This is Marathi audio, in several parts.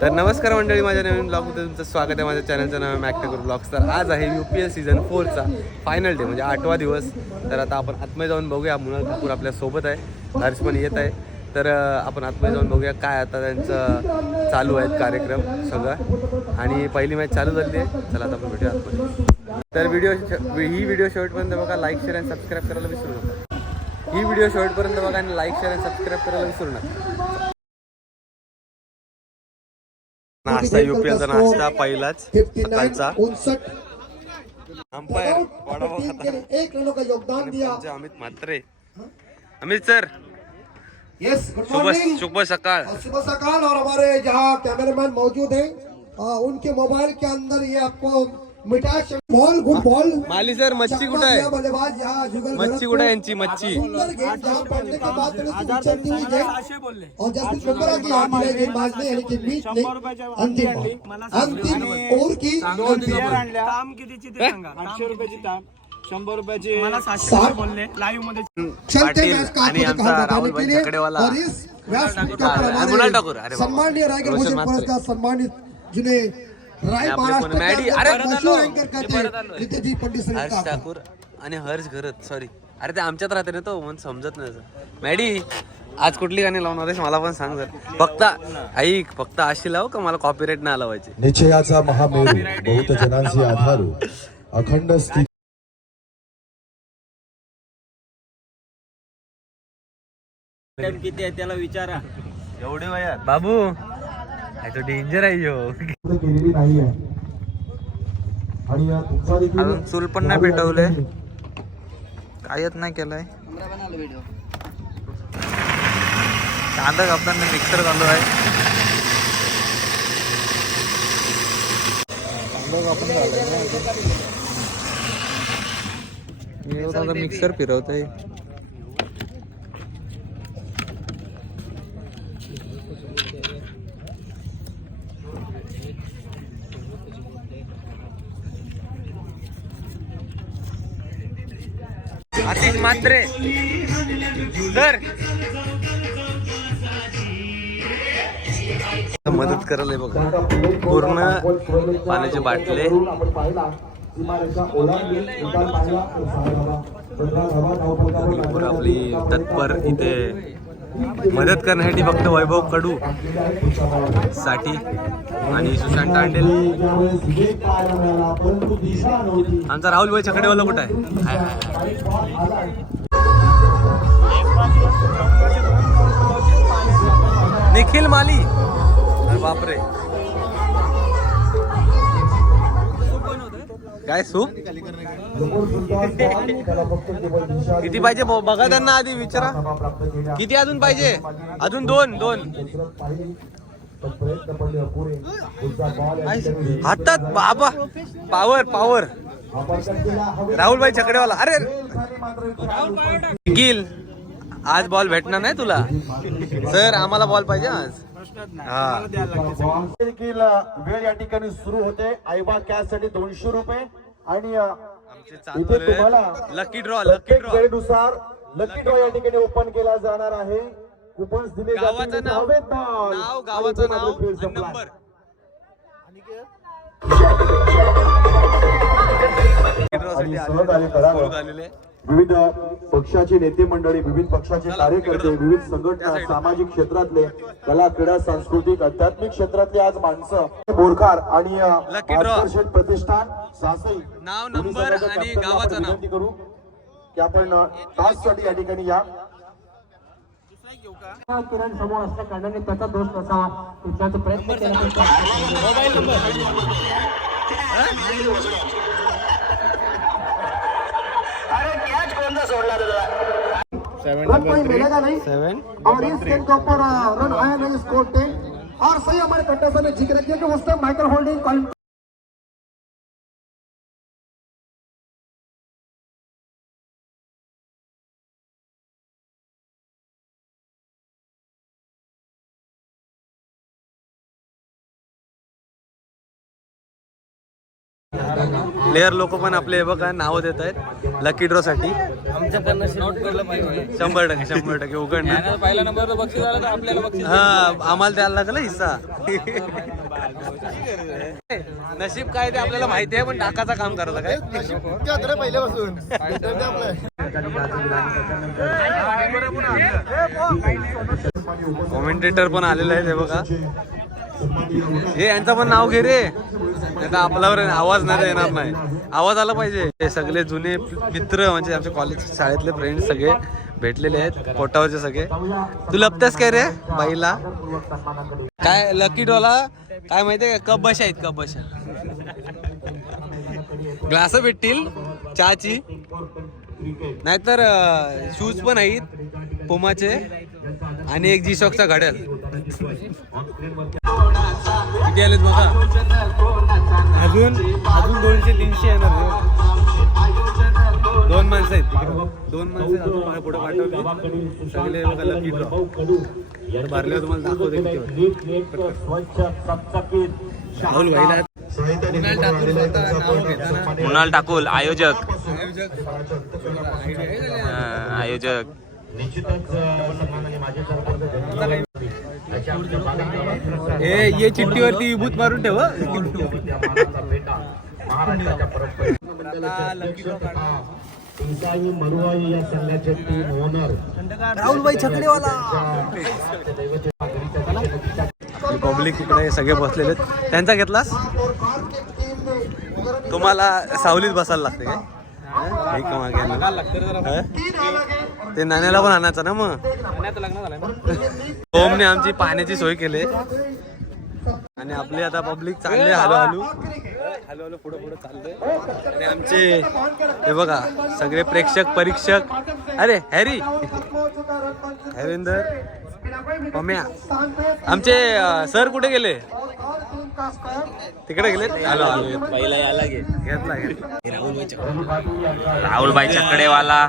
तर नमस्कार मंडळी, माझ्या नवीन ब्लॉगमध्ये तुमचं स्वागत आहे. माझ्या चॅनलचं नाव आहे मॅक्टेकर ब्लॉग्स. तर आज आहे UPL सीझन 4चा फायनल डे, म्हणजे 8वा दिवस. तर आता आपण आतमध्ये जाऊन बघूया. मुनाल ठाकूर आपल्यासोबत आहे, हर्ष पण येत आहे. तर आपण आतमध्ये जाऊन बघूया काय आता त्यांचं चालू आहे कार्यक्रम सगळं. आणि पहिली मॅच चालू झाली आहे. चला आता आपण भेटूया आतमध्ये. तर ही व्हिडिओ शेवटपर्यंत बघा, लाईक शेअर आणि सबस्क्राईब करायला विसरू नका. ही व्हिडिओ शेवटपर्यंत बघा आणि लाईक शेअर आणि सबस्क्राईब करायला विसरू नका. नाश्ता UPLचा नाश्ता पहिलाच सकाळचा. अंपायर अमित म्हात्रे. अमित सर, शुभ सकाळ. शुभ सकाल. और हमारे जहाँ कैमरामैन मौजूद हैं, उनके मोबाइल के अंदर ये आपको मिठाई बॉल गुड बॉल. माली सर, मच्छी कुठे आहे? बल्लेबाज यहाँ जुगल मच्छी कुठे आहे यांची? मच्छी सुंदर गेंद जहाँ पड़ने के बाद उछलती हुई गेंद और जसप्रीत बुमराह की हाथ में गेंदबाज ने, यानी कि बीच ने अंतिम ओव्हर की काम कितीची ते सांगा. 800 रुपयाची ताम, 100 रुपयाची मला 700 बोलले लाईव्ह मध्ये. चलते मैच का आणि आमचा राहुल भाई छकडेवाला और इस व्यास मुनाल ठाकूर. अरे सम्माननीय रायगढ़ भूषण पुरस्कार सम्मानित जिन्हें राय महाराष्ट्र मशहूर एंकर कहते हैं नित्य जी पंडित हर्ष ठाकूर आणि हर्ष घरत. सॉरी, अरे ते आमच्यात राहते ना, तो म्हणून समजत नाही. मॅडी, आज कुठली गाणी लावणार आहेस मला पण सांग जर. फक्त ऐक, फक्त अशी लाव का मला कॉपीराईट नाही लावायची. निश्चयाचा महामेरू, बहुत जनांचे आधारू, अखंड स्थिती. किती आहे त्याला विचारा. एवढे वयात बाबू तो डेंजर आहे यो. केलेली नाही आहे आणि तुमचा देखील अजून चूल पण नाही पेटवले, कायच नाही केलंय. कांदा कापताना मिक्सर चालू आहे. मिक्सर फिरवत आहे. आतिश मात्रे सर मदत करायला बघा. पूर्ण पाण्याचे बाटले, आपली तत्पर इथे मदत करण्यासाठी फक्त वैभव कडू साठी आणि सुशांत तांडेल. आमचा राहुल भाई छकडेवाला कुठं आहे? निखिल माली. अरे बापरे, काय सूप किती पाहिजे बघा त्यांना, आधी विचारा किती अजून पाहिजे. अजून दोन हातात बाबा. पावर राहुल भाई छकडेवाला. अरे गिल, आज बॉल भेटणार नाही तुला सर, आम्हाला बॉल पाहिजे आज. हा, देखील वेळ या ठिकाणी सुरू होते. आईबा कॅश साठी 200 रुपये आणि इथे तुम्हाला लकी ड्रॉ वेळेनुसार लकी ड्रॉ या ठिकाणी ओपन केला जाणार आहे. कुपन्स दिले गावाचं नाव, गावाचं नाव, नंबर. विविध पक्षाचे नेते मंडळी, विविध पक्षाचे कार्यकर्ते, विविध संघटना, सामाजिक क्षेत्रातले, कला, क्रीडा, सांस्कृतिक, आध्यात्मिक क्षेत्रातले आज माणसं, बोरखार आणि प्रतिष्ठान सासई नाव, नंबर आणि गावाचं नाव. विनंती करू की आपण टॉस साठी या ठिकाणी या. किरण समोर असल्या कारणाने त्याचा दोष नसावा विचारचा प्रयत्न केला. मोबाईल नंबर रन कोई मिलेगा नहीं 7 और इस गेंद के ऊपर रन आया नहीं स्कोर 10. और सही हमारे कंटेस्टेंट ने जिक्र किया कि उस टाइम माइकल होल्डिंग प्लेयर लोक पण आपले हे बघा नावं देत आहेत लकी ड्रॉ साठी. 100% उघडणार. पहिला नंबर बक्षीस आला तर आपल्याला बक्षीस. हा आम्हाला द्यायला लागला हिस्सा. नशीब काय ते आपल्याला माहिती आहे पण टाकाचं काम करायचं काय पहिल्यापासून. कॉमेंटेटर पण आलेले आहेत हे बघा. हे यांचं पण नाव घे रे, नाही तर आपल्यावर आवाज नाही येणार नाही. आवाज आला पाहिजे. हे सगळे जुने मित्र म्हणजे आमच्या कॉलेज शाळेतले फ्रेंड सगळे भेटलेले आहेत पोटावरचे सगळे. तू लपतेस काय रे बाईला? काय लकी ड्रॉला काय माहितीये का, कप बशा आहेत, कप बशा. ग्लास भेटतील चहाची, नाहीतर शूज पण आहेत पुमाचे आणि एक जी शॉकचा घड्याळ. किती आलेत बघा. अजून 200-300 येणार. 2 माणसं आहेत, 2 माणसं अजून पुढे पाठवले सगळे बघा. लकी ड्रॉ भरल्यावर तुम्हाला दाखवते किती राहुल भाईला. कुणाल ठाकूर आयोजक. ये चिठ्ठीवरती विभूत मारून ठेव. राहुलभाई छकडेवाला. पब्लिक इकडे सगळे बसलेले आहेत. त्यांचा घेतलास? तुम्हाला सावलीत बसायला लागते काय? ते नाण्याला पण आणायचं ना. मग ओमने आमची पाण्याची सोय केली आणि आपले आता पब्लिक चालले हळूहळू पुढे चालले. आणि आमचे हे बघा सगळे प्रेक्षक परीक्षक. अरे हॅरी, हॅरिंदर, पम्या. आमचे सर कुठे गेले? तिकडे गेले. पहिला याला घे. घेतला राहुलभाई छकडेवाला.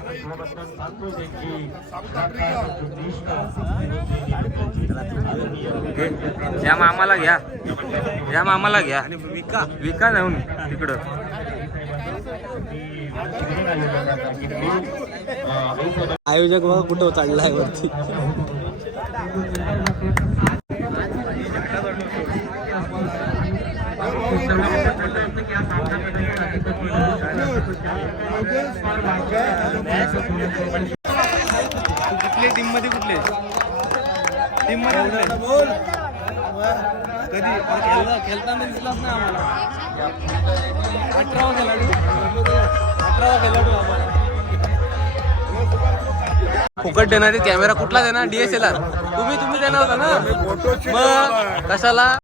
या मामाला घ्या, या मामाला घ्या. आणि विका जाऊन तिकडं. आयोजक बघा कुठं चढलाय वरती. कुठले टीम मध्ये कुठले बोल. कधी खेळताना दिसलाच ना आम्हाला. 18वा खेळाडू आम्हाला. फुकट देणारे कॅमेरा कुठला देणार? DSLR तुम्ही देणार होता ना. मग कशाला?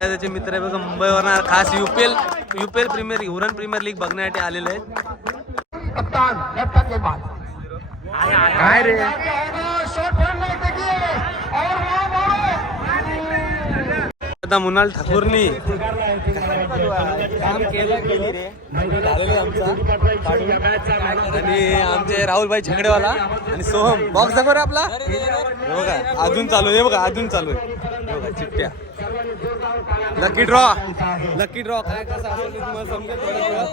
त्याचे मित्र आहे बघा मुंबईवर खास UPL प्रीमियर लीग बघण्यासाठी आलेले आहेत. काय रे आता मुनाल ठाकूरनी काम केलं रे आणि आमचे राहुलभाई छकडेवाला आणि सोहम. बॉक्स दाखव रे आपला. बघा अजून चालू आहे, बघा अजून चालू आहे. बघा चिठ्ठ्या. लकी ड्रॉ काय कसा असेल ते तुम्हाला समजेल थोडं.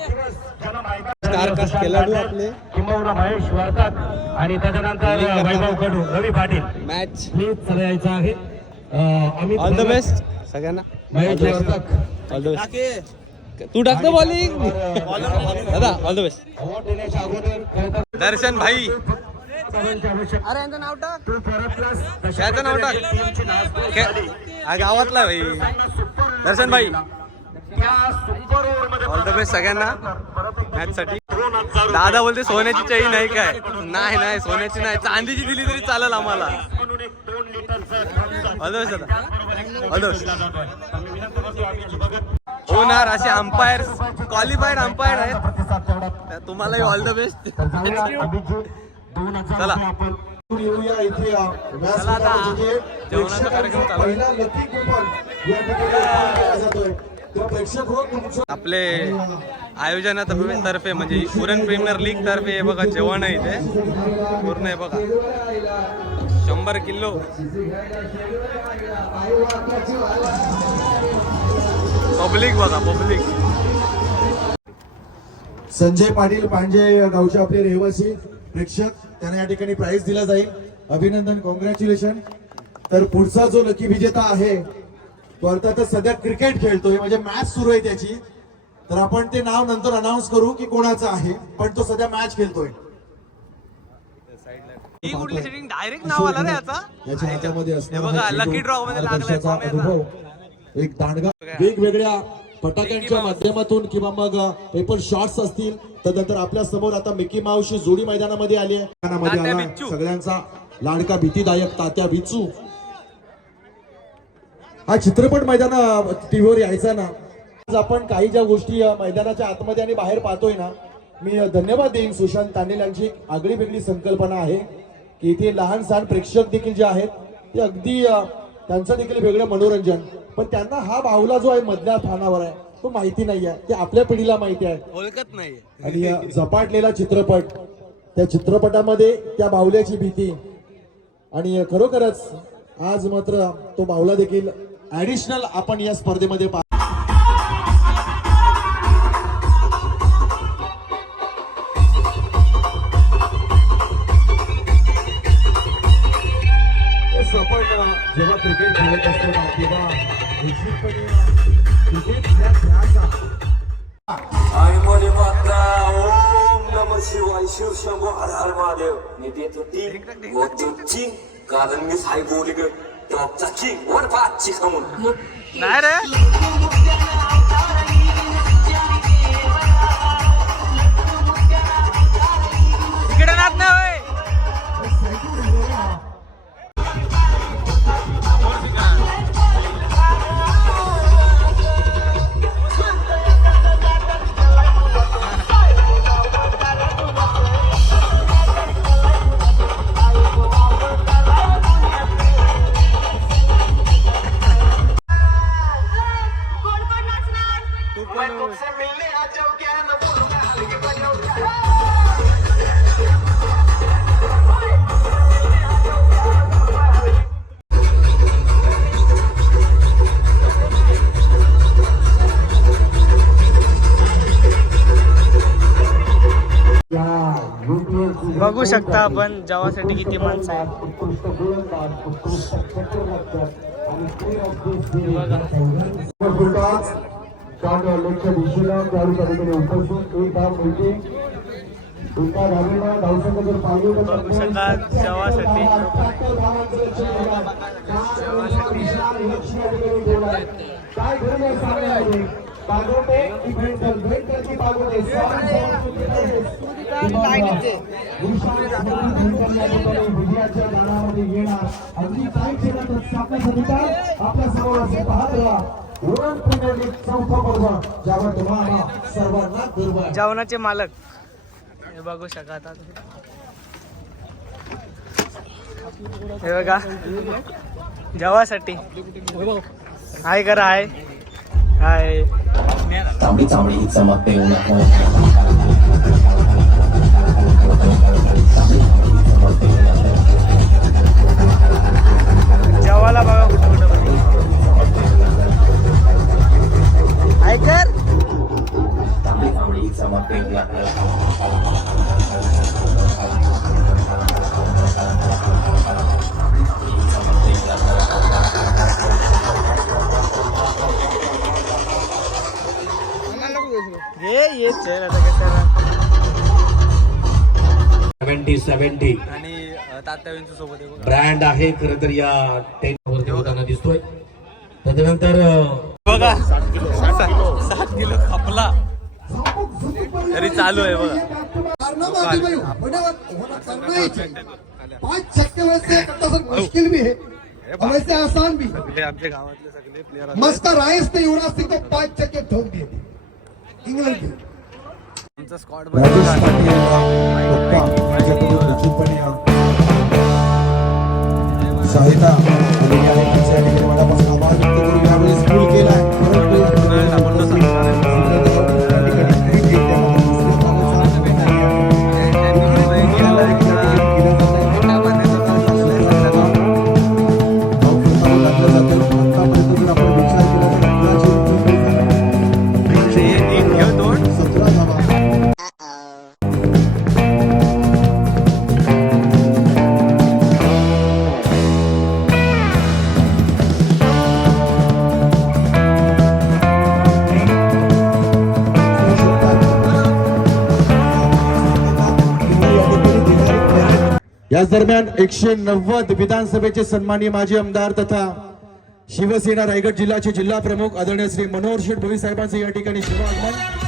स्टार कास्ट खेळाडू आपले किंबहुना महेश वारतात आणि त्याच्यानंतर वैभव कडू, रवी पाटील. मॅच प्लीज यायचं आहे. ऑल द बेस्ट सगळ्यांना. Mahesh Vartat. All the best. तू टाकतो बॉलिंग दादा. All the best. दर्शन भाई. अरे यांचं नाव टाक, याचं नाव टाक. गावातला भाई दर्शन भाई. ऑल द बेस्ट सगळ्यांना मॅच साठी. दादा बोलते सोन्याची चैन नाही काय? नाही सोन्याची नाही, चांदीची दिली तरी चालेल आम्हाला. ऑल द बेस्ट दादा. All the best. होणार असे अंपायर क्वालिफाईड अंपायर आहेत. तुम्हालाही ऑल द बेस्ट. चला येऊया इथे जेवणाचा कार्यक्रम चालू आहे. प्रेक्षक हो तुमचं आपले आयोजनातर्फे म्हणजे उरण प्रीमियर लीग तर्फे बघा जेवण आहे इथे पूर्ण आहे बघा. 100 किलो. पब्लिक बघा पब्लिक. संजय पाटील पांजे गावचे आपले रहिवासी प्रेक्षक त्यांना या ठिकाणी प्राइज दिला जाईल. अभिनंदन, कॉंग्रॅच्युलेशन. तर पुढचा जो लकी विजेता आहे तो अर्थातच सध्या क्रिकेट खेळतोय, म्हणजे मॅच सुरू आहे त्याची. तर आपण ते नाव नंतर अनाऊन्स करू की कोणाचं आहे, पण तो सध्या मॅच खेळतोय. ही कुठली सेटिंग डायरेक्ट नाव आलं रे याचा. याच्या हातामध्ये हे बघा लकी ड्रॉ मध्ये लागलाय अनुभव, एक दांडगा वेगवेगळ्या फटाक्यांच्या माध्यमातून किंवा मग पेपर शॉट्स असतील. तदनंतर आपल्या समोर आता मिकी माऊसची जोडी मैदानामध्ये आली आहे. मैदानामध्ये आला सगळ्यांचा लाडका भीतीदायक तात्या बिचू. हा चित्रपट मैदान टीव्हीवर यायचा ना. आज आपण काही ज्या गोष्टी मैदानाच्या आतमध्ये आणि बाहेर पाहतोय ना, मी धन्यवाद देईन सुशांत तांडेल यांची. आगळी वेगळी संकल्पना आहे की इथे लहान सहान प्रेक्षक देखील जे आहेत ते अगदी त्यांचं देखील वेगळं मनोरंजन. पण त्यांना हा बाहुला जो आहे मधल्या स्थानावर आहे तो माहिती नाही आहे, ते आपल्या पिढीला माहिती आहे, ओळखत नाही. आणि झपाटलेला चित्रपट, त्या चित्रपटामध्ये त्या बाहुल्याची भीती. आणि खरोखरच आज मात्र तो बाहुला देखील ऍडिशनल आपण या स्पर्धेमध्ये आपण जेव्हा क्रिकेट खेळत असतो ना तेव्हा निश्चितपणे क्रिकेट या खेळाचा आणि मध्ये मात्र ओम नम शिवाय शिव शंभो हर हर महादेव. मी देतो ती मोठीची कारण मी साई बोली ग टॉपचा चिंग वर पाचची खाऊन नाही रे. इकडे नाच नाही. बघू शकता आपण जेवासाठी किती माणसं आहेत. बघू शकता जेवासाठी आपल्या समोर असे पाहत राहा वरुण प्रीमियर लीग चौथा पर्व, ज्यावर तुम्हाला सर्वांना गर्व आहे. जेवणाचे मालक हे बघू शकता. हे बघा जेवासाठी हाय करा. हाय हाय. चांबडी चांबडी चमकते जेवायला बघा कुठं कुठं हाय कर. चांबडी चांबडी चमकते ये चल आता कसं 70 आणि तात्यावींच्या सोबत आहे बघा. ब्रँड आहे खरं तर या टेंट होताना दिसतोय. त्याच्यानंतर बघा 7 किलो खपला तरी चालू आहे बघा. पांच छक्के वैसे मुश्किल भी है वैसे आसान भी. सगळे आमच्या गावातले सगळे प्लेयर मस्त राइस ने युवराज सिंह को 5 छक्के ठोक दिए थे इंग्लैंड के. आमचा स्क्वॉड राजेश पाटील पप्पा माझ्याकडून निश्चितपणे सहायता आलेली आहे. त्यांच्या ठिकाणी मनापासून आभार व्यक्त करून यावेळेस पूल केलाय. परंतु याच दरम्यान 190 विधानसभेचे सन्माननीय माजी आमदार तथा शिवसेना रायगड जिल्ह्याचे जिल्हा प्रमुख आदरणीय श्री मनोहर शेठ भोई साहेबांचे या ठिकाणी शुभागमन.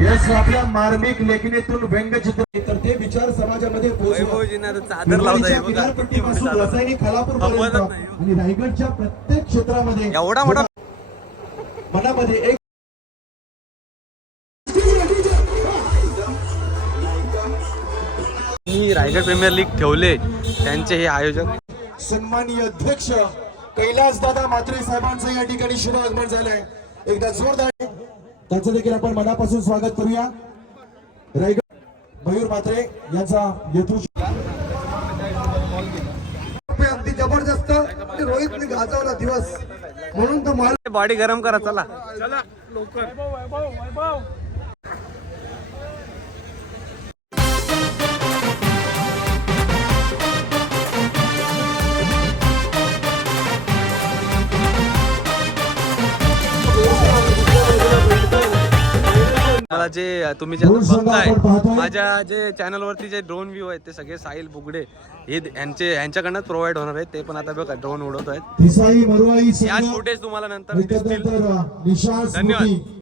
यश आपल्या मार्मिक लेखणीतून व्यंगचित्र तर ते विचार समाजामध्ये वैभवजींना आता चादर लावता येईल बघा. किनारपट्टीपासून रसायनिक खालापूरपर्यंत आणि रायगडच्या प्रत्येक क्षेत्रामध्ये एवढा मोठा मनामध्ये एक मी रायगड प्रीमियर लीग ठेवले त्यांचे हे आयोजक सन्माननीय अध्यक्ष कैलास दादा मात्रे साहेबांचं या ठिकाणी शुभ आगमन झालंय. एकदा जोरदार त्यांचं देखील आपण मनापासून स्वागत करूया. रायगड मयूर मात्रे यांचा येथून अगदी जबरदस्त आणि रोहितने गाजवला दिवस म्हणून तो माल बॉडी गरम करा चला. मला जे तुम्ही जे आता बघताय माझ्या जे चॅनलवरती जे ड्रोन व्ह्यू आहेत ते सगळे साहिल बुगडे हे यांच्याकडनं प्रोव्हाइड होणार आहेत. ते पण आता बघा ड्रोन उडवत आहेत. दिसाई मरुआई याच फुटेज तुम्हाला नंतर दिसतील. निशांत धन्यवाद.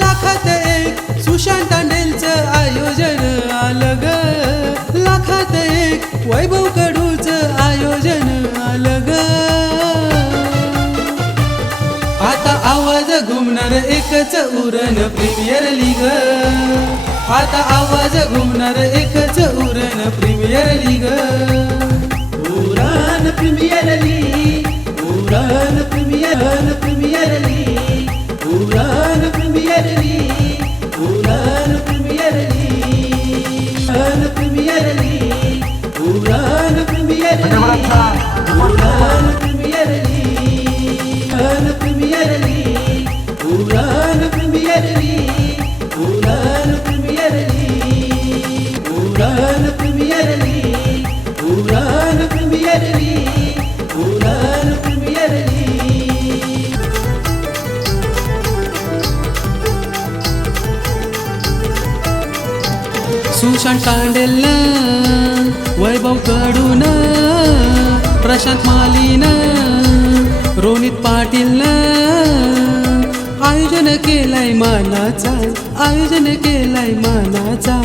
लाखात एक सुशांत तांडेलचं आयोजन आलं ग. लाखात एक वैभव कडूचं आयोजन आलं ग. आता आवाज घुमणार एकच उरण प्रीमियर लीग. आता आवाज घुमणार एकच Uran premier league. Uran premier league. Uran premier premier league. Uran premier league. Uran premier league. Uran premier league. Uran premier league. Uran premier league. Uran premier league. Uran premier league. Uran premier league. Uran premier league. Uran premier league. Uran premier league. Sushant Tandel Vaibhav कडून प्रशांत मालीन रोनित पाटील आयोजन केलंय मानाचा. आयोजन केलंय मानाचा.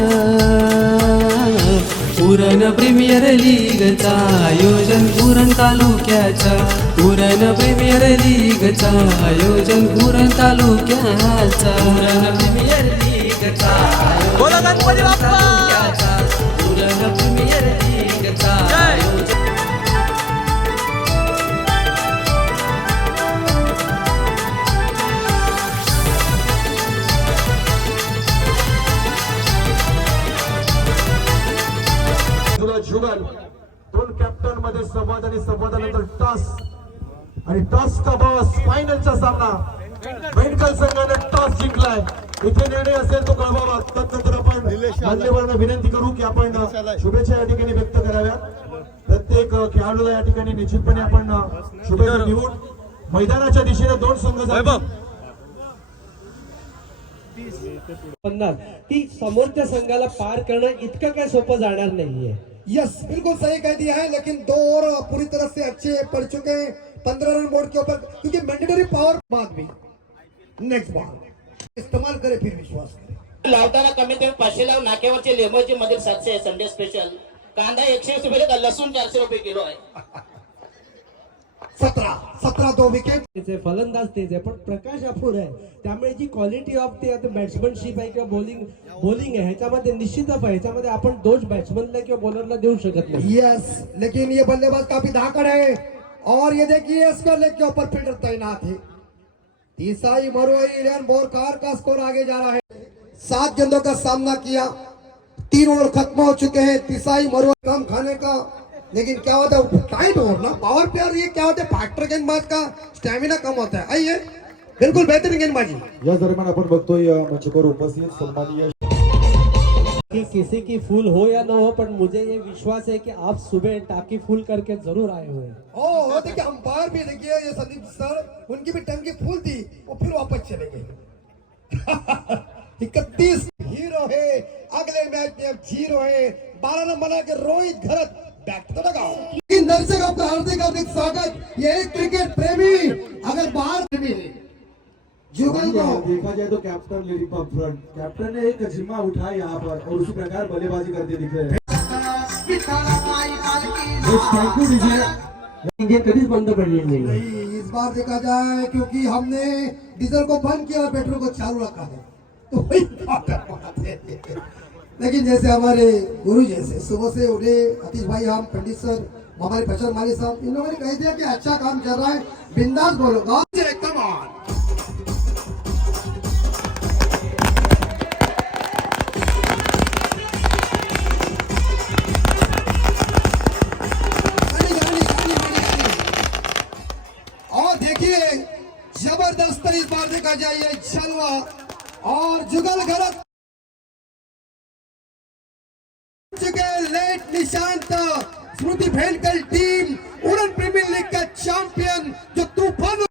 उरण प्रीमियर लीगचा आयोजन उरण तालुक्याचा. उरण प्रीमियर लीगचा आयोजन उरण तालुक्याचा. उरण प्रीमियर लीगचा बोला गणपती बाप्पा. उरण प्रीमियर लीगचा आयोजन. जुगल दोन कॅप्टन मध्ये संवाद आणि संवादानंतर टॉस आणि टॉस का बॉस फायनलचा सामना मेडिकल संघाने टॉस जिंकलाय. इथे निर्णय असेल तो कळवावा. तत्नंतर आपण मान्यवरांना विनंती करू की आपण शुभेच्छा या ठिकाणी व्यक्त कराव्यात. प्रत्येक खेळाडूला या ठिकाणी निश्चितपणे आपण शुभेच्छा देऊन मैदानाच्या दिशेने दोन संघ जातील. ती समोरच्या संघाला पार करणं इतकं काय सोपं जाणार नाहीये. यस बिल्कुल सही कह दिया है लेकिन दो ओवर पूरी तरह से अच्छे पड़ चुके हैं 15 रन बोर्ड के ऊपर क्योंकि मैंडेटरी पावर बाद भी नेक्स्ट बॉल इस्तेमाल करे फिर विश्वास करे. लावताना कमीत कमी 500 लाव. नाक्यावरचे लेमरचे मध्ये 700 आहे. संडे स्पेशल कांदा 120 रुपये. लसूण 400 रुपये किलो आहे. 17 दो विकेट. फलंदाज तेज आहे पण प्रकाश अपूर आहे. त्यामुळे जी क्वालिटी ऑफ ते आता बॅट्समनशिप आहे किंवा बॉलिंग आहे ह्याच्यामध्ये निश्चितच आहे. ह्याच्यामध्ये आपण दोष बॅट्समनला किंवा बॉलरला देऊ शकत नाही. यस लेकिन ये बल्लेबाज काफी धाकड़ है और ये देखिए स्क्वायर लेग के ऊपर फील्डर तैनात है. तीसाई मरुआई इलियन बोरकार का स्कोर आगे जा रहा है. 7 गेंदों का सामना किया 3 ओवर खत्म हो चुके हैं। तिसाई मरवा कम खाने का, लेकिन क्या होता है टाइट ओवर ना, पावर प्लेयर ये क्या होता है फॅक्टर गेंदबाज का स्टॅमिना कम होता है। आइए बिल्कुल बेहतरीन गेंदबाजी। या दरम्यान आपण बघतोय मंचवर उपस्थित सन्माननीय कि किसी की फुल हो या ना हो, पर मुझे ये विश्वास है कि आप सुबह टाकी फुल करके जरूर आए हुए हैं। ओ देखिए अंपायर भी देखिए ये संदीप सर, उनकी भी टंकी फुल थी, वो फिर वापस चले गए। 31 हीरो है, अगले मैच में अब 0 है। 12 नंबर के रोहित घरत बैट तो लगाओ। दर्शक आपका हार्दिक हार्दिक स्वागत। ये एक क्रिकेट प्रेमी अगर बाहर प्रेमी है जुगल को देखा जाए तो captain leading from front, captain ने एक जिम्मा उठाया यहाँ पर और उसी प्रकार बल्लेबाजी करते दिख रहे हैं। Thank you DJ. ये कभी बंद पड़ने नहीं है। नहीं, इस बार देखा जाए क्योंकि हमने डीजल को बंद किया और पेट्रोल को चालू रखा है, तो वही बात है। लेकिन जैसे हमारे गुरु जैसे सुबह से उठे अतीश भाई, हम पंडित सर, हमारे बचन माली साहब, इन लोगों ने कह दिया कि अच्छा काम चल रहा है, बिंदास बोलो। Come on. और देखिए जबरदस्त इस बार देखा जाए ये जलवा और जुगल घरत चुके लेट निशांत स्मृति भेंडकल टीम उड़न प्रीमियर लीग का चैंपियन जो तूफान।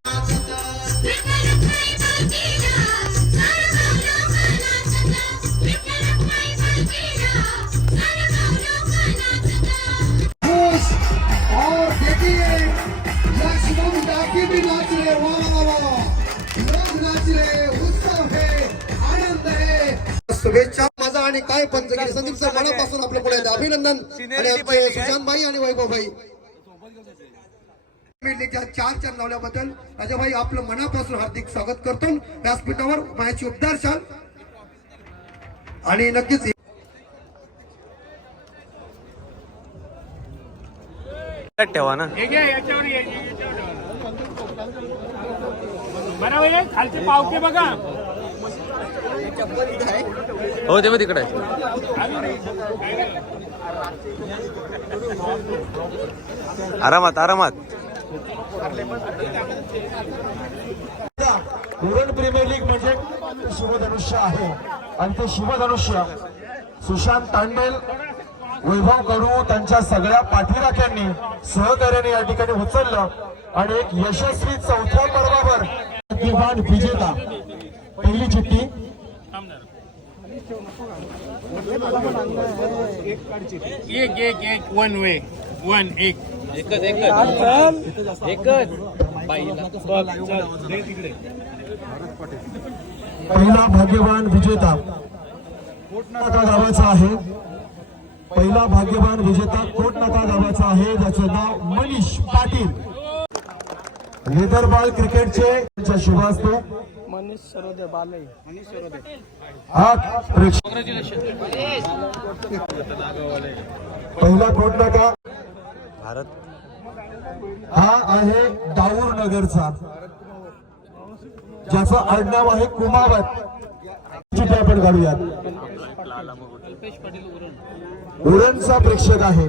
और देखिए लक्ष्मण डाकी भी नाच रहे, वाह वाह, लोग नाच रहे, उत्सव है, आनंद है। शुभेच्छा, मजा आणि काय पंचगिरी संदीप सर मनापासून आपल्या पुढे आहेत. अभिनंदन. आणि आमचे सुशांत भाई आणि वैभव भाई लीगच्या 4 चॅन लावल्याबद्दल राजाभाई आपलं मनापासून हार्दिक स्वागत करतो व्यासपीठावर. माझी उपदार शाल आणि नक्कीच ठेवा ना. बरोबर आहे, खालचे पावके बघा. हो ते मग तिकडे आहे. आरामात आरामात. उरण प्रीमियर लीग म्हणजे शिवधनुष्य आहे आणि ते शिवधनुष्य सुशांत तांडेल, वैभव कडू त्यांच्या सगळ्या पाठीराख्यांनी सहकार्याने या ठिकाणी उचललं आणि एक यशस्वी 4थ्या पर्वावर भाग्यवान विजेता. पहिली चिठ्ठी एक वन वे वन एक पहिला भाग्यवान विजेता कोटनाका गावाचा आहे. पहिला भाग्यवान विजेता कोटनाका गावाचा आहे, ज्याचं नाव मनीष पाटील. लेदरबॉल क्रिकेटचे शुभास्ते मनीष सरोदे बालई. पहिला कोटनाका भारत हा आहे डाऊर नगरचा, ज्याचं आडनाव आहे कुमावत. चिठ्ठी आपण काढूयात. उरणचा प्रेक्षक आहे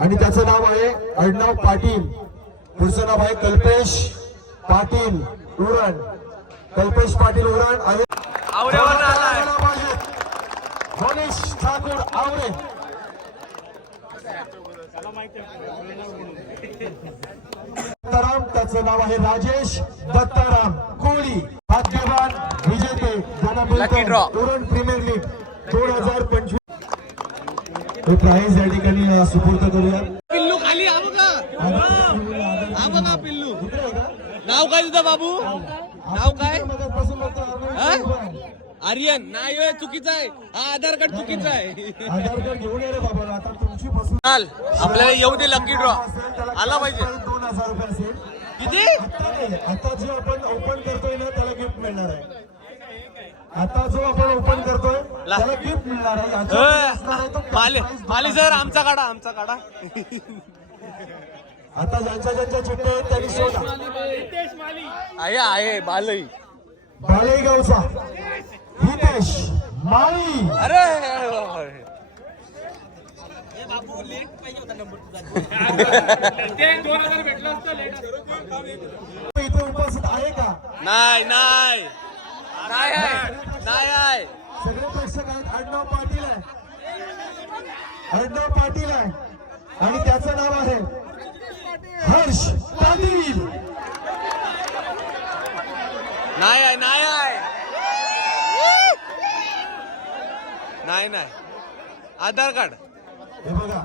आणि त्याचं नाव आहे आडनाव पाटील. पुढचं नाव आहे कल्पेश पाटील उरण. कल्पेश पाटील उरण आहे. मनीष ठाकूर आवरे. दत्ताराम, त्याचं नाव आहे राजेश दत्ताराम कोळी. भाग्यवान विजेते ज्यांना मिळतं उरण प्रीमियर लीग 2025. हे प्राइज या ठिकाणी सुपूर्द करूया. पिल्लू खाली हा बघा पिल्लू. नाव काय तुझं बाबू? नाव काय? आर्यन. नाही चुकीचं आहे, हा आधार कार्ड चुकीचं आहे. आधार कार्ड घेऊन ये रे बाबा. आता तुमची पासून आपल्याला येऊ दे लकी ड्रॉ आला पाहिजे. 2000 रुपये असेल. किती? आता जे आपण ओपन करतोय ना त्याला गिफ्ट मिळणार आहे. आता जो आपण ओपन करतोय त्याला गिफ्ट मिळणार आहे. माली सर आमचा काढा, आमचा काढा. आता ज्यांच्या ज्यांच्या चिठ्ठ्या आहेत त्यांनी शोधा. आहे बालई. बालेगावचा हितेश माळी अरे इथे उपस्थित आहे का? नाही नाही नाही आहे सगळे प्रेक्षक आहेत. आडनाव पाटील आहे, आडनाव पाटील आहे आणि त्याचं नाव आहे हर्ष पाटील. नाही आधार कार्ड हे बघा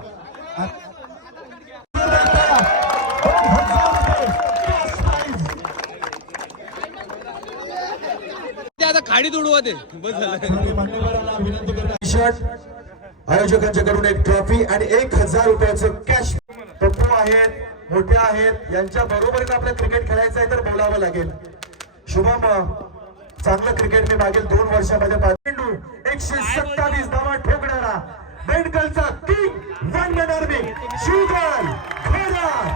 ते आता खाडीत उडवा ते बस झालं. मान्यवरांना विनंती करतो आयोजकांच्याकडून एक ट्रॉफी आणि 1000 रुपयाचं कॅश. पप्पू आहेत, मोठे आहेत, यांच्या बरोबरीने आपलं क्रिकेट खेळायचं आहे तर बोलावं लागेल. शुभम चांगलं क्रिकेट मी मागील 2 वर्षामध्ये पाहिलं. 127 धावा ठोकणारा बेंडकलचा king one man army Shivpal Khairat.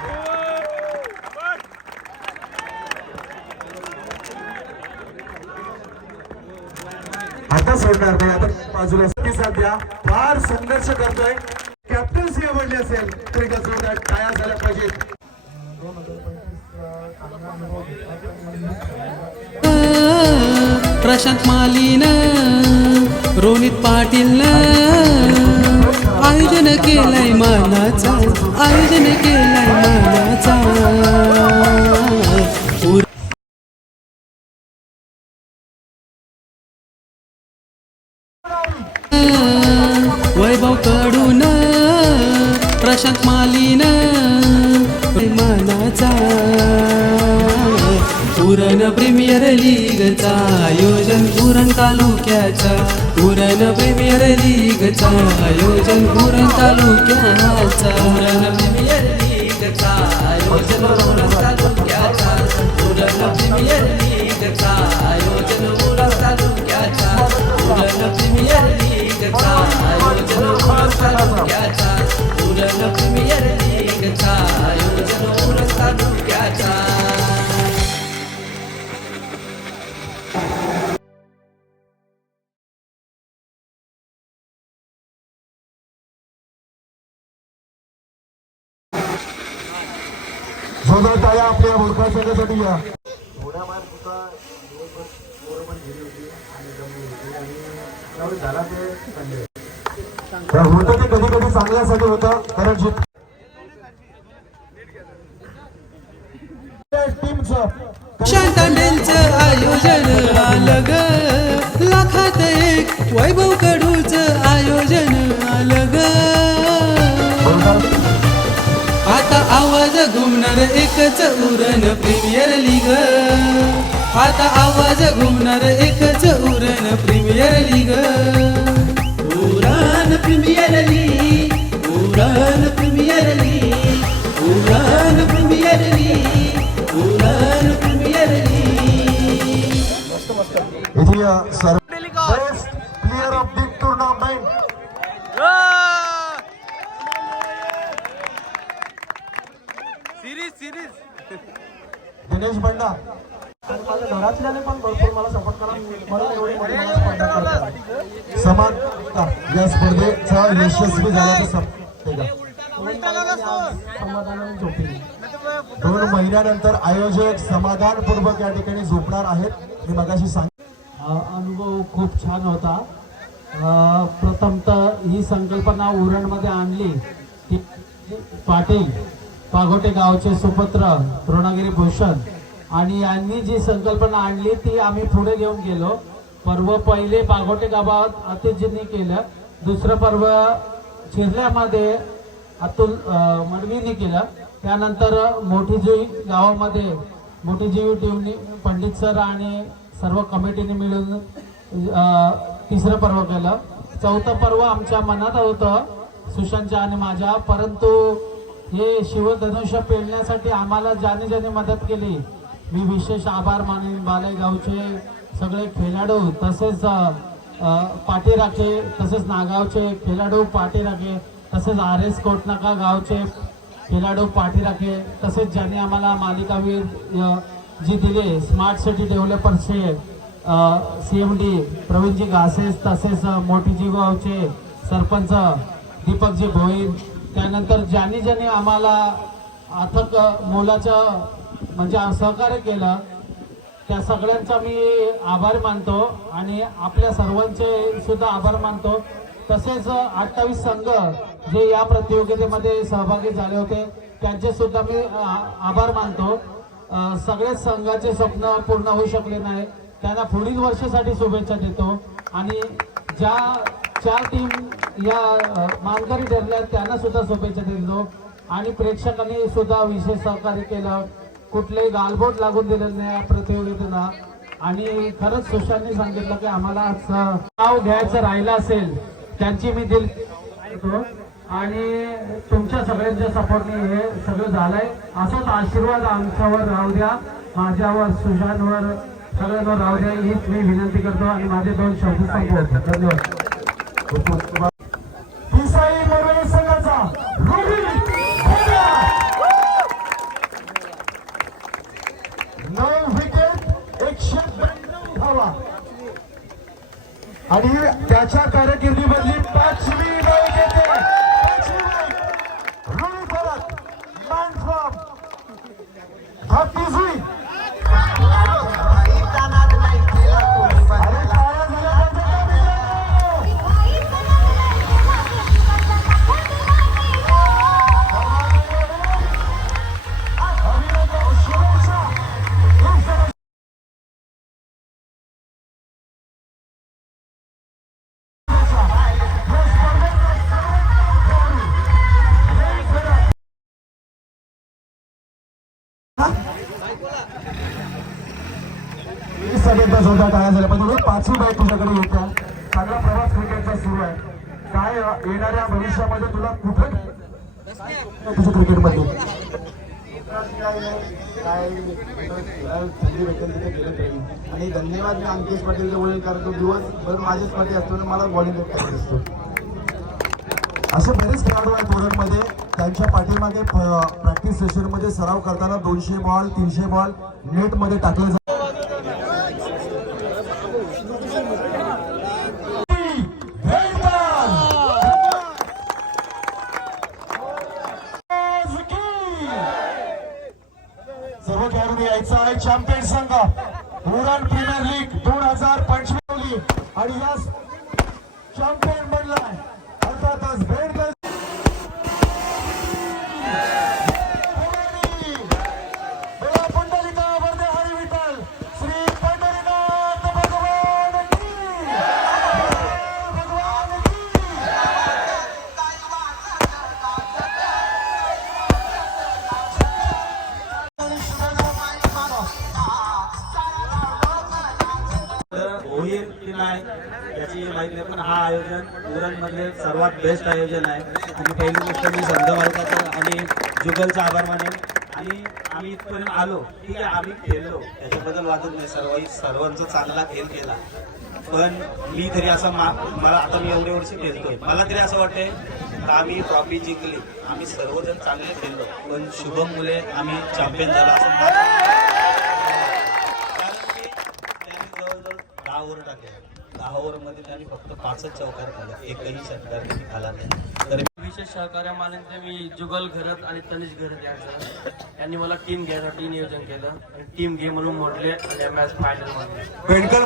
आता सोडणार नाही. आता बाजूला सध्या फार संघर्ष करतोय. कॅप्टन्सी आवडली असेल तर एका जोरदार टाळ्या झाल्या पाहिजेत. प्रशांत मालीन रोनित पाटील आयोजन केलंय मानाचा आयोजन केलंय मानाचा वैभव कडून प्रशांत मालीन मानाचा उरण प्रीमियर लीगचा आयोजन उरण तालुक्याचा उरण प्रीमियर लीगचा आयोजन उरण तालुक्याचा उरण प्रीमियर लीगचा आयोजन उरण तालुक्याचा उरण प्रीमियर लीगचा आयोजन उरण तालुक्याचा उरण प्रीमियर लीगचा आयोजन उरण तालुक्याचा उरण प्रीमियर लीगचा आयोजन उरण तालुक्याचा. जोरदार टाळ्या आपल्या बोलका संघासाठी या. होतं ते कधी कधी चांगल्यासाठी होतं कारण टीमचं शांतांडेंचं आयोजन आलं ग लाखात एक वैभव कडूचं आयोजन आलं ग आता आवाज घुमणार एकच उरण प्रीमियर लीग आता आवाज घुमणार एकच Uran premier league Uran premier league Uran premier league Uran premier league Uran premier league. इथे best player of the tournament series Dinesh Banda. माझ्या घरातल्याने पण भरपूर मला सपोर्ट करा म्हणून एवढी मोठी मला स्पर्धा करतात. समान या स्पर्धेचा यशस्वी झाल्याचं समाधानाने झोपली. 2 महिन्यानंतर आयोजक समाधानपूर्वक या ठिकाणी झोपणार आहेत. मी मगाशी अनुभव खूप छान होता. प्रथमतः ही संकल्पना उरणमध्ये आणली ती पाटील पागोटे गावचे सुपुत्र द्रोणागिरी भूषण आणि यांनी जी संकल्पना आणली ती आम्ही पुढे घेऊन गेलो. पर्व पहिले पागोटे गावात अतिथजींनी केलं. दुसरं पर्व चिरल्यामध्ये अतुल मडवींनी केलं. त्यानंतर मोठीजीव गावामध्ये मोठीजीव टीमने पंडित सर आणि सर्व कमिटीने मिळून तिसरं पर्व केलं. चौथं पर्व आमच्या मनात होतं सुशांतच्या आणि माझ्या, परंतु हे शिवधनुष्य पेलण्यासाठी आम्हाला ज्याने ज्याने मदत केली मी विशेष आभार मानेन. बालेगावचे सगळे खेळाडू तसेच पाठीराखे तसेच नागावचे खेळाडू पाठीराखे तसेच RS कोटनाका गावचे खेळाडू पाठीराखे तसेच ज्यांनी आम्हाला मालिकावीर जी दिले स्मार्ट सिटी डेव्हलपर्सचे CMD प्रवीणजी घासेस, तसेच मोठीजी गावचे सरपंच दीपकजी भोईर, त्यानंतर ज्यांनी ज्यांनी आम्हाला अथक मोलाचं म्हणजे सहकार्य केलं त्या सगळ्यांचा मी आभार मानतो आणि आपल्या सर्वांचे सुद्धा आभार मानतो. तसेच 28 संघ जे या प्रतियोगितेमध्ये सहभागी झाले होते त्यांचे सुद्धा मी आभार मानतो. सगळेच संघाचे स्वप्न पूर्ण होऊ शकले नाही, त्यांना पुढील वर्षासाठी शुभेच्छा देतो. आणि ज्या 4 टीम या मानकरी ठरल्या त्यांना सुद्धा शुभेच्छा देतो. आणि प्रेक्षकांनी सुद्धा विशेष सहकार्य केलं, कुठलेही गालबोट लागून दिलेलं नाही या प्रतियोगितेला. आणि खरंच सुशांतनी सांगितलं की आम्हाला नाव घ्यायचं राहिलं असेल त्यांची मी दिल आणि तुमच्या सगळ्यांच्या सपोर्टने हे सगळं झालंय. असंच आशीर्वाद आमच्यावर राहू द्या, माझ्यावर, सुशांतवर, सगळ्यांवर राहू द्या हीच मी विनंती करतो आणि माझे 2 शब्द संपवतो. धन्यवाद. पिसाई मोरवे संघाचा रोहित भोंगा 9 विकेट 192 धावा आणि त्याच्या कारकिर्दीमधली 5वी विकेट येते. 5वी wicket Rohit Bhonga man from Dhaktijui. सगळ्यांचा जोरदार टाळ्या झाल्या पाहिजे. 5वी बॅट तुझ्याकडे येत्या. चांगला प्रवास क्रिकेटचा सुरू आहे. काय येणाऱ्या भविष्यामध्ये तुला कुठं तुझ्या क्रिकेटमध्ये आणि धन्यवाद मी अंकिश पाटील बोलेल, कारण तो दिवसभर माझ्याच असतो ना, मला बॉलिंग करत असतो. असे बरेच खेळाडू आहेत ओरडमध्ये, त्यांच्या पाठीमागे प्रॅक्टिस सेशनमध्ये सराव करताना 200 बॉल 300 बॉल नेटमध्ये टाकले जातात. सर्व खेळाडूंनी यायचं आहे. चॅम्पियन संघ उरण प्रीमियर लीग 2025 आणि या चॅम्पियन बनलाय अर्थातच बेडकर. पुंडलिका वरदे हरी विठ्ठल श्री पंढरीनाथ भगवान की भगवान की. भोईर टीम आहे याची माहिती नाही, पण हा आयोजन उरण मधले सर्वात बेस्ट आयोजन आहे. आणि पहिली गोष्ट मी संघ मालकाचं आणि जुगलचा आभार मानेन. आणि आम्ही इथपर्यंत आलो, ठीक आहे, आम्ही खेळलो, त्याच्याबद्दल वादत नाही, सर्वांचा चांगला खेळ केला. पण मी तरी असं मला आता मी एवढे वर्ष खेळतोय, मला तरी असं वाटतंय का आम्ही ट्रॉफी जिंकली, आम्ही सर्वजण चांगले खेळलो, पण शुभम मुले आम्ही चॅम्पियन झालो असं जवळजवळ 10 ओव्हर टाकले. 10 ओव्हरमध्ये त्यांनी फक्त 5च चौकार खाल्ला, एकही षटकार त्यांनी खाला नाही. तर विशेष सहकार्य मानेन ते मी जुगल घरत आणि तनिष घरत यांनी मला टीम घ्यायसाठी नियोजन केलं आणि टीम घे म्हणून म्हटले आणि मॅच फायनल मध्ये. बेंडकर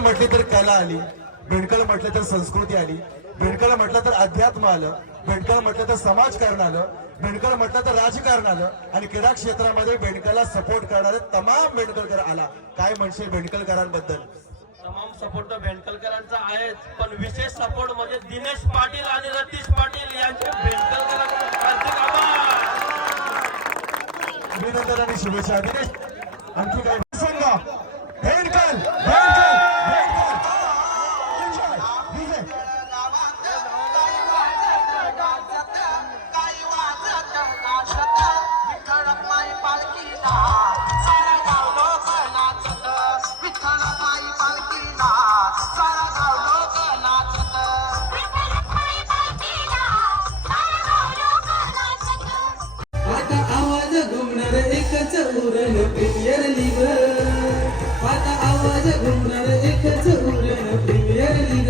म्हटली तर कला आली, बेंडकर म्हटलं तर संस्कृती आली, बेंडकर म्हटलं तर अध्यात्म आलं, बेंडकर म्हटलं तर समाजकारण आलं, बेंडकर म्हटलं तर राजकारण आलं. आणि क्रीडा क्षेत्रामध्ये बेंडकरला सपोर्ट करणारे तमाम बेंडकरकर आला. काय म्हणशील बेंडकरकरांबद्दल? तमाम सपोर्ट तर बेंडकरकरांचा आहेच, पण विशेष सपोर्ट म्हणजे दिनेश पाटील आणि रतीश पाटील यांचे बेंडकरकरांचे हार्दिक आभार, अभिनंदन आणि शुभेच्छा. दिनेश, आणखी काय संघ बेंडकर आता आवाज घुमणार एकच उरण प्रीमियर लीग. आवाज घुमणार एकच उरण प्रीमियर लीग.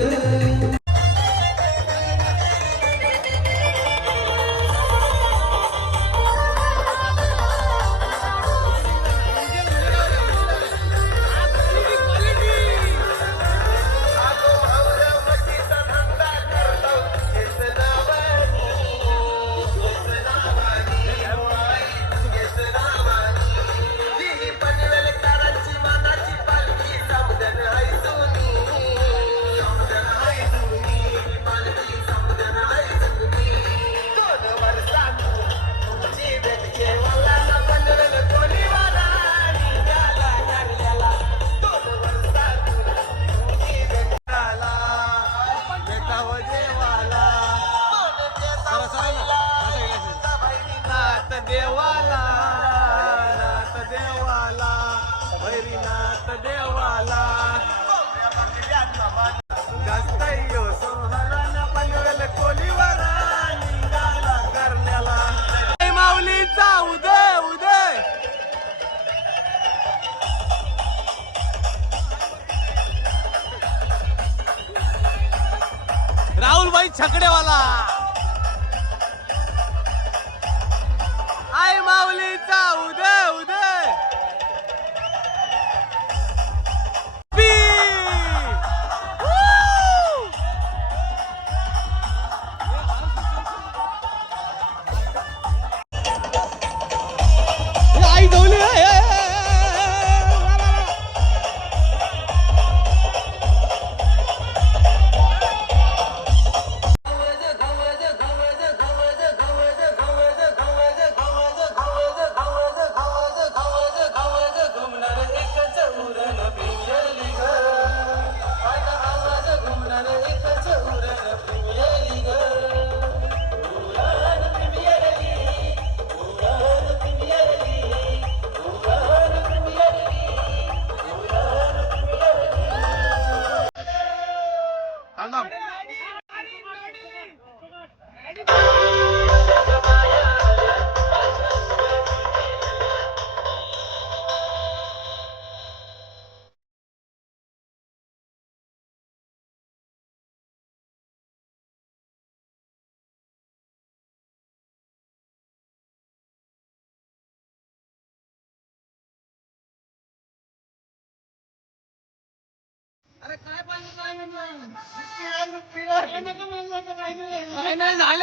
राहुलभाई छकडेवाला आई माऊलीचा उदय उदय आई धवली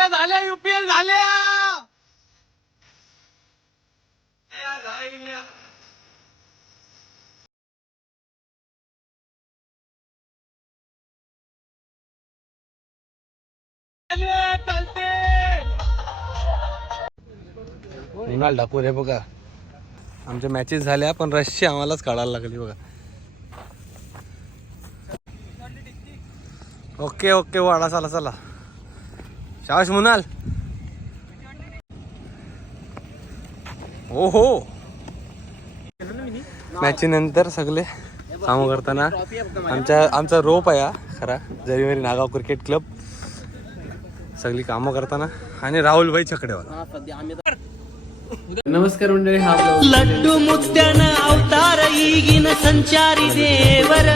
झाल्या युपीएल झाल्या निघाल ढापूर हे बघा. आमच्या मॅचेस झाल्या पण रशची आम्हालाच काढायला लागली बघा. ओके ओके वाडा चला चला शाबाश मुनाल. ओ हो मॅची नंतर सगळे काम करताना आमचा रोप आहे खरा जरीवारी नागाव क्रिकेट क्लब सगळी कामं करताना आणि राहुलभाई छकडेवाला. नमस्कार मंडळी, हा ब्लॉग लड्डू मुत्यानं अवतार ಈಗಿನ संचारी देवर.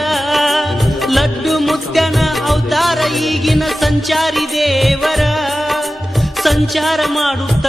लड्डू मुत्यानं अवतार ಈಗಿನ संचारी देवर. संचार ಮಾಡುತ್ತ